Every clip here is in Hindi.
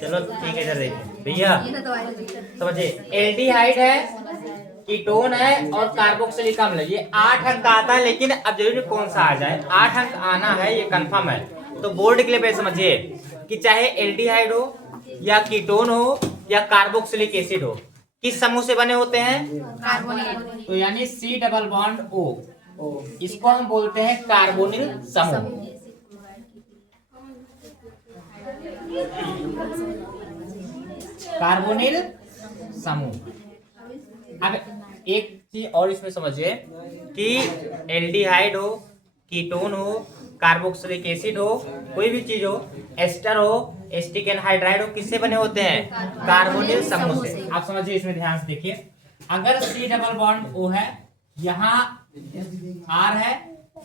चलो ठीक है, इधर देखिए भैया, समझिए एल्डिहाइड है, कीटोन है और कार्बोक्सिलिक अम्ल है। ये 8 अंक आता है, लेकिन अब जरूरी कौन सा आ जाए, 8 अंक आना है ये कंफर्म है। तो बोर्ड के लिए पे समझिए कि चाहे एल्डिहाइड हो या कीटोन हो या कार्बोक्सिलिक एसिड हो, किस समूह से बने होते हैं? कार्बोनिल। तो यानी C डबल बॉन्ड O, इसको हम बोलते हैं कार्बोनिल समूह। कार्बोनिल समूह। अब एक चीज और इसमें समझिए कि एल्डिहाइड हो, कीटोन हो, कार्बोक्सिलिक एसिड हो, कोई भी चीज हो, एस्टर हो, एस्टिक एनहाइड्राइड हो, किससे बने होते हैं? कार्बोनिल समूह से। आप समझिए, इसमें ध्यान से देखिए, अगर C डबल बॉन्ड O है, यहाँ R है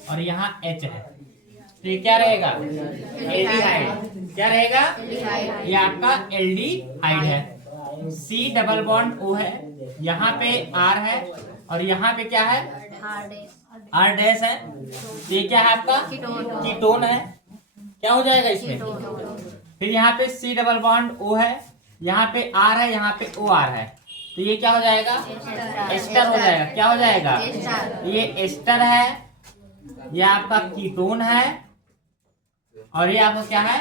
और यहाँ H है, तो ये क्या रहेगा? एल्डिहाइड। क्या रहेगा? ये आपका एल्डिहाइड है। C डबल बॉन्ड O है, यहाँ पे R है और यहाँ पे क्या है? R डैश है, तो ये क्या है आपका? कीटोन है। क्या हो जाएगा इसमें? फिर यहाँ पे C डबल बॉन्ड O है, यहाँ पे R है, यहाँ पे OR है, तो ये क्या हो जाएगा? एस्टर हो जाएगा। क्या हो जाएगा? ये एस्टर है, ये आपका कीटोन है और ये आपका क्या है?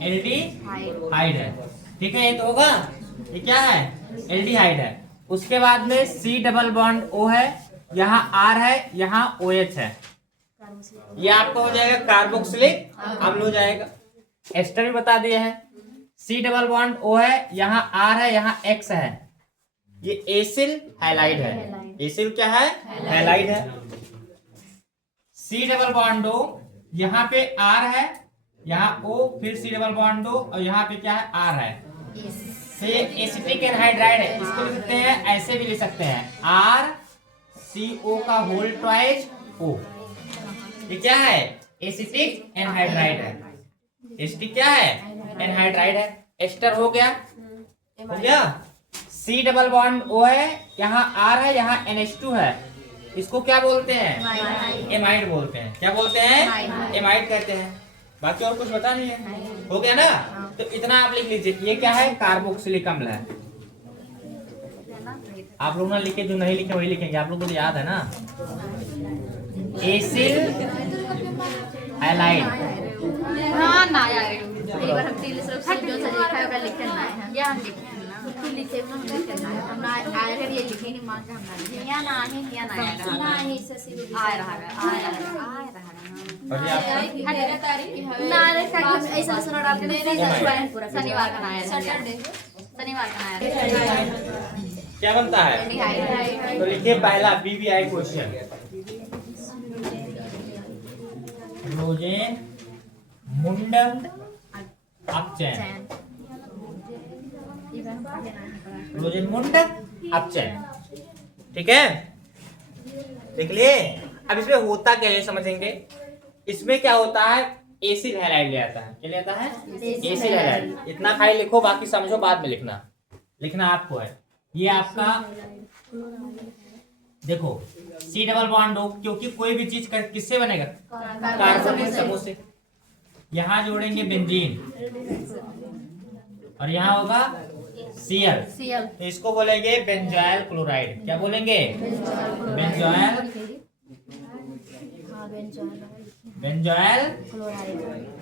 एल्डिहाइड है। ठीक है, ये तो होगा। ये क्या है? एल्डिहाइड है। उसके बाद में C डबल बॉन्ड O है, यहाँ R है, यहाँ OH है, ये आपका हो जाएगा कार्बोक्सिलिक अम्ल हो जाएगा। एस्टर भी बता दिया है। C डबल बॉन्ड O है, यहाँ R है, यहाँ X है, ये एसिल हैलाइड है। एसिल क्या है? हैलाइड है। C डबल बॉन्ड O, यहाँ पे R है, यहाँ O, फिर C डबल बॉन्ड O और यहाँ पे क्या है? R है, ये एसिटिक एनहाइड्राइड है। इसको लिख सकते हैं, ऐसे भी लिख सकते हैं, RCO का होल ट्वाइस O। ये क्या है? एसिटिक एनहाइड्राइड है। एसिटिक क्या है? एनहाइड्राइड है। एस्टर हो गया, हो गया। C डबल बॉन्ड O है, यहाँ R है, यहाँ NH2 है, इसको क्या बोलते हैं? एमाइड बोलते हैं। क्या बोलते हैं? एमाइड कहते हैं। बाकी और कुछ बता नहीं है, हो गया ना? तो इतना आप लिख लीजिए, ये क्या है? कार्बोक्सिलिक अम्ल है। आप लोग ना लिखे, जो नहीं लिखे वही लिखेंगे, आप लोग को याद है ना? Acyl halide. हाँ ना यार, एक बार हम दिल्ली से जो लिखा है वो लिखना है, या हम लिखें ना, तो लिखे हम लिखना है, हम आए फिर ये लिखे नहीं मांग हमने, या ना है, या ना है, ना है से आ रहा है। और ये आपका ना रे का ऐसा सुना डाल के पूरा शनिवार का ना है, शनिवार का ना है। क्या बनता है? तो लिखिए पहला BBI क्वेश्चन, रोजेन मुंड अपचयन। रोजेन मुंड अपचयन, ठीक है, देख लिए। अब इसमें होता क्या है समझेंगे। इसमें क्या होता है? एसिल हैलाइड ले आता है। क्या ले आता है? Acyl halide. इतना खाली लिखो, बाकी समझो, बाद में लिखना आपको है। ये आपका देखो C डबल बॉन्ड O, क्योंकि कोई भी चीज किससे बनेगा? कार्बोनिल समूह से। यहाँ जोड़ेंगे बेंजीन और यहाँ होगा Cl, तो इसको बोलेंगे बेंजोइल क्लोराइड। क्या बोलेंगे? बेंजोइल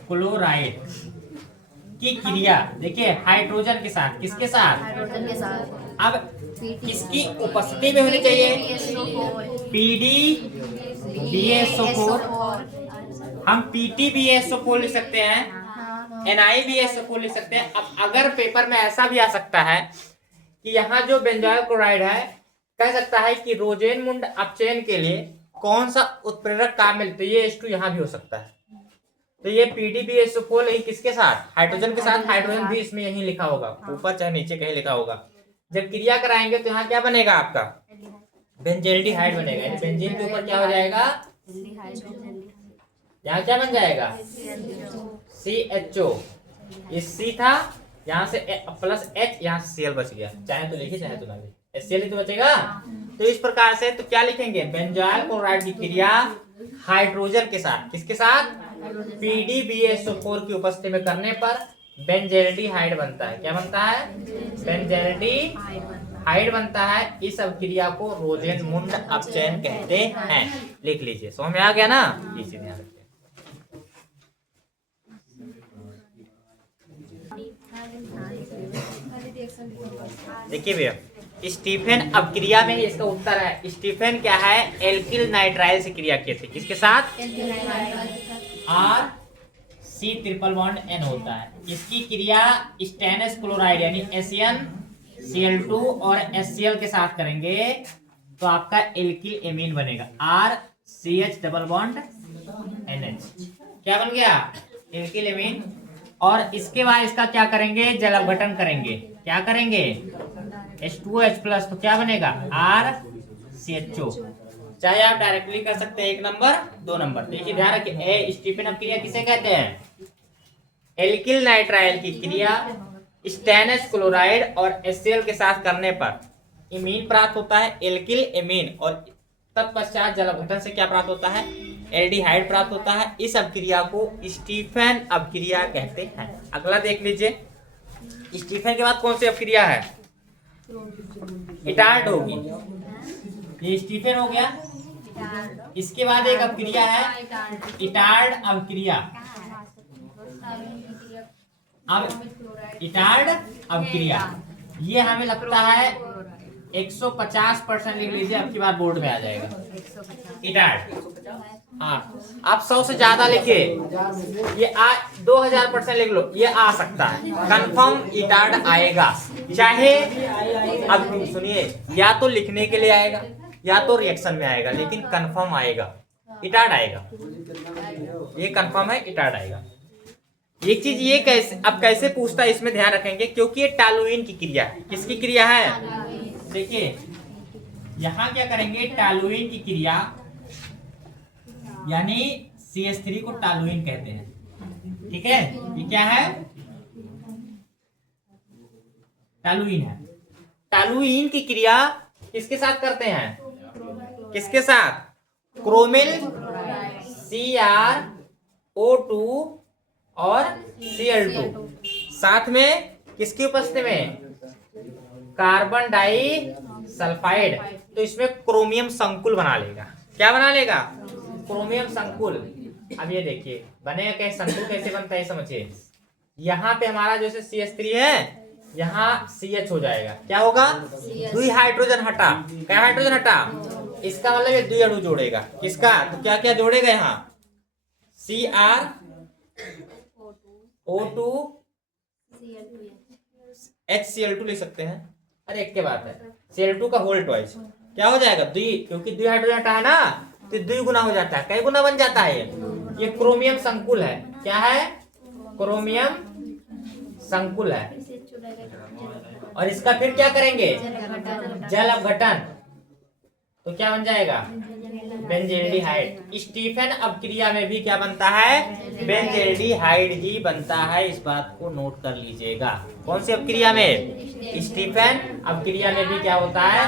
क्लोराइड की क्रिया देखिए हाइड्रोजन के साथ। किसके साथ? हाइड्रोजन के साथ। अब किसकी उपस्थिति में होनी चाहिए? PdBSO4। हम PtBSO4 लिख सकते हैं, NiBSO4 लिख सकते हैं। अब अगर पेपर में ऐसा भी आ सकता है कि यहाँ जो बेंजोइल क्लोराइड है, कह सकता है कि रोजेन मुंड अपचयन के लिए कौन सा उत्प्रेरक काम मिलता है, ये H2 यहाँ भी हो सकता है। तो ये PdBSO4 यही किसके साथ? हाइड्रोजन के साथ। हाइड्रोजन भी इसमें यही लिखा होगा, ऊपर चाहे नीचे कहीं लिखा होगा। जब क्रिया कराएंगे तो यहाँ क्या बनेगा आपका? बेंजेल्डिहाइड बनेगा। बेंजीन के ऊपर क्या हो जाएगा? यहाँ क्या बन जाएगा? CHO। ये C था, यहाँ से प्लस H, यहाँ से Cl बच गया। चाहे तो लिखिए, चाहे तो ना लिखिए, Cl ही तो बचेगा। तो इस प्रकार से तो क्या लिखेंगे? बेंजोइल क्लोराइड की क्रिया हाइड्रोजन के साथ, किसके साथ, PDBSO4 की उपस्थिति में करने पर बेंजेल्डिहाइड बनता है। क्या बनता है, बेंजेल्डिहाइड बनता है। इस अभिक्रिया को रोजेनमुंड अपचयन कहते हैं। लिख लीजिए, समझ में आ गया ना, इसी ध्यान रखिए। देखिए भैया, स्टीफन अभिक्रिया में इसका उत्तर है। स्टीफन क्या है, एल्किल नाइट्राइल से क्रिया किए थे, किसके साथ, RC ट्रिपल बॉन्ड N होता है। इसकी क्रिया स्टेनस क्लोराइड यानी SnCl2 और HCl के साथ करेंगे तो आपका एल्किल एमीन बनेगा, RCH डबल बॉन्ड NH। क्या बन गया, एल्किल एमीन। और इसके बाद इसका क्या करेंगे, जल अपघटन करेंगे। क्या करेंगे, H2H+, तो क्या बनेगा, RCHO। चाहे आप डायरेक्टली कर सकते हैं 1 नंबर 2 नंबर। देखिए ध्यान रखिए, स्टीफन अभिक्रिया किसे कहते हैं, एल्किल नाइट्राइल की क्रिया स्टेनस क्लोराइड और HCl के साथ करने पर इमीन प्राप्त होता है, एल्किल एमीन, और तत्पश्चात जल अपघटन से क्या प्राप्त होता है, एल्डिहाइड प्राप्त होता है। इस अभिक्रिया को स्टीफन अभिक्रिया कहते हैं। अगला देख लीजिए, स्टीफन के बाद कौन सी अभिक्रिया है, इटार्ड होगी। ये स्टीफन हो गया। इसके बाद एक अभिक्रिया है इटार्ड अभिक्रिया। अब इटार्ड अभिक्रिया ये हमें लगता है 150% लिख लीजिए, अब की बार बोर्ड में आ जाएगा इटार्ड। हाँ, आप 100 से ज्यादा लिखिए, ये 2000% लिख लो, ये आ सकता है, कंफर्म इटार्ड आएगा। चाहे अब सुनिए, या तो लिखने के लिए आएगा या तो रिएक्शन में आएगा, लेकिन कंफर्म आएगा, इटार्ड आएगा। ये कंफर्म है, इटार्ड आएगा। एक चीज ये कैसे, अब कैसे पूछता है इसमें ध्यान रखेंगे, क्योंकि ये टॉलुइन की क्रिया है। किसकी क्रिया है, देखिए यहां क्या करेंगे, टॉलुइन की क्रिया यानी CH3 को टॉलुइन कहते हैं। ठीक है, ये क्या है, टॉलुइन है। टॉलुइन की क्रिया किसके साथ करते हैं, किसके साथ, क्रोमिल CrO2 और Cl2, साथ में किसकी उपस्थिति में, कार्बन डाई सल्फाइड। तो इसमें क्रोमियम संकुल बना लेगा। क्या बना लेगा, क्रोमियम संकुल। अब ये देखिए बनेगा कैसे, संकुल कैसे बनता है समझिए। यहाँ पे हमारा जैसे CH3 है, यहाँ CH हो जाएगा। क्या होगा, 2 हाइड्रोजन हटा, क्या हाइड्रोजन हटा, इसका मतलब ये 2 अणु जोड़ेगा। किसका, तो क्या क्या जोड़ेगा, यहाँ CrO2 HCl2 लिख सकते हैं। अरे एक के बात है, Cl2 का होल ट्वाइस क्या हो जाएगा, 2, क्योंकि 2 हाइड्रोजन हटा है ना, तो 2 गुना हो जाता है। कई गुना बन जाता है ये क्रोमियम संकुल है। क्या है, क्रोमियम संकुल है। और इसका फिर क्या करेंगे, जल अपघटन, तो क्या बन जाएगा, बेंजेल्डिहाइड। स्टीफन अभिक्रिया में भी क्या बनता है, बेंजेल्डिहाइड ही बनता है। इस बात को नोट कर लीजिएगा। कौन सी अभिक्रिया में, स्टीफन अभिक्रिया में भी क्या होता है,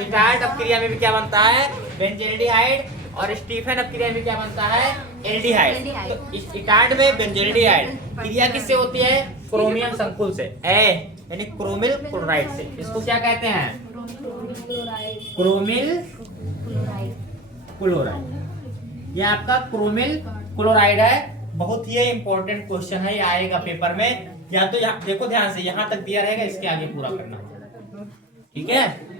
इटार्ड अभिक्रिया में भी क्या बनता है, बेंजेल्डिहाइड। और स्टीफन अभिक्रिया में क्या बनता है, एल्डिहाइड। तो इटार्ड में बेंजेल्डिहाइड क्रिया किससे होती है, क्रोमियम संकुल से, यानी क्रोमिल क्लोराइड से। इसको क्या कहते हैं, क्रोमिल क्लोराइड। ये आपका क्रोमिल क्लोराइड है। बहुत ही इंपॉर्टेंट क्वेश्चन है, ये आएगा पेपर में। या तो देखो ध्यान से, यहाँ तक दिया रहेगा, इसके आगे पूरा करना। ठीक है।